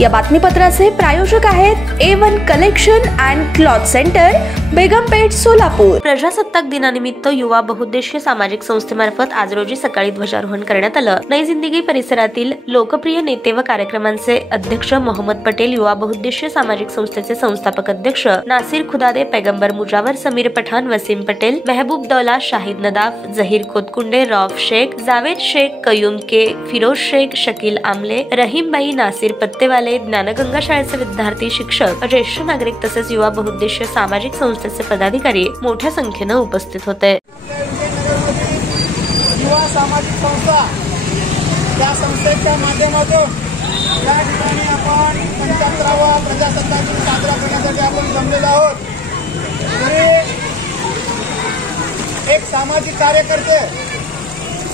या बातमीपत्राचे प्रायोजक आहेत A1 collection and cloth centre, Begumpeth, Solapur. प्रजासत्ताक दिनानिमित्त युवा बहुउद्देशीय सामाजिक संस्थेमार्फत आज रोजी सकाळी ध्वजारोहण करण्यात आलं। नई जिंदगी परिसरातील लोकप्रिय नेते व कार्यक्रमांचे अध्यक्ष मोहम्मद पटेल, युवा बहुउद्देशीय सामाजिक संस्थेचे संस्थापक अध्यक्ष नासिर खुदादे, पैगंबर मुजावर, समीर पठाण, वसीम पटेल, महबूब दौला, शाहिद नदाफ, जहीर कोतकुंडे, रौफ शेख, जावेद शेख, कयूम के, फिरोज शेख, शकील आमले, रहीम भाई, नासिर पत्तेवाले, ज्ञानगंगा शाळेचे विद्यार्थी, शिक्षक, ज्येष्ठ नागरिक तसेच युवा बहुउद्देशीय सामाजिक संस्थेचे पदाधिकारी मोठ्या संख्येने उपस्थित होते। युवा सामाजिक संस्था या संस्थेच्या माध्यमातून या ठिकाणी आपण 75वा प्रजासत्ताक दिन साजरा करण्यासाठी आपण जमलेलो आहोत। तरी एक सामाजिक कार्यकर्ते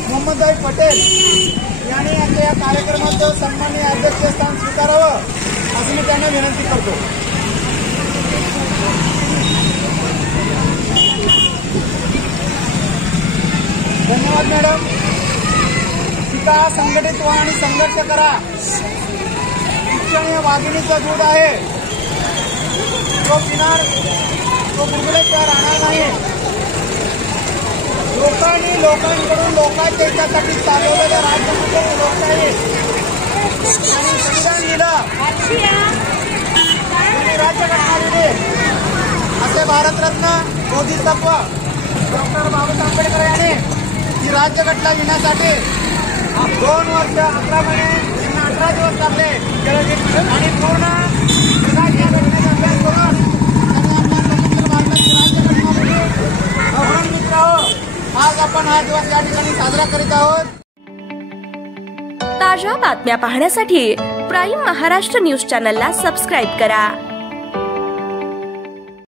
मोहम्मद पटेल यांनी आपल्या या कार्यक्रमाचं सन्माननीय अध्यक्षस्थान स्वीकारावं असं मी त्यांना विनंती करतो। धन्यवाद मॅडम। पिता संघटित व्हा आणि संघर्ष करा। शिक्षण हे वाघिणीचं दूध आहे, तो पिणार तो गुडगुड्याशिवाय राहणार नाही। लोकांकडून लोकांच्या हितासाठी चालवलेल्या राज्य म्हणजे लोकशाही आणि संविधान लिहिलं आणि राज्यघटना लिहिली असे भारतरत्न बोधिसत्व डॉक्टर बाबासाहेब आंबेडकर यांनी ही राज्यघटना लिहिण्यासाठी 2 वर्ष 11 महिने 18 दिवस लागले आणि पूर्ण या घटनेचा अभ्यास करून त्यांनी आपल्या स्वतंत्र भारताची राज्यघटना लिहिली। मित्र आज आपण हा दिवस या ठिकाणी साजरा करीत आहोत। ताज्या बातम्या पाहण्यासाठी प्राईम महाराष्ट्र न्यूज चॅनलला सबस्क्राईब करा।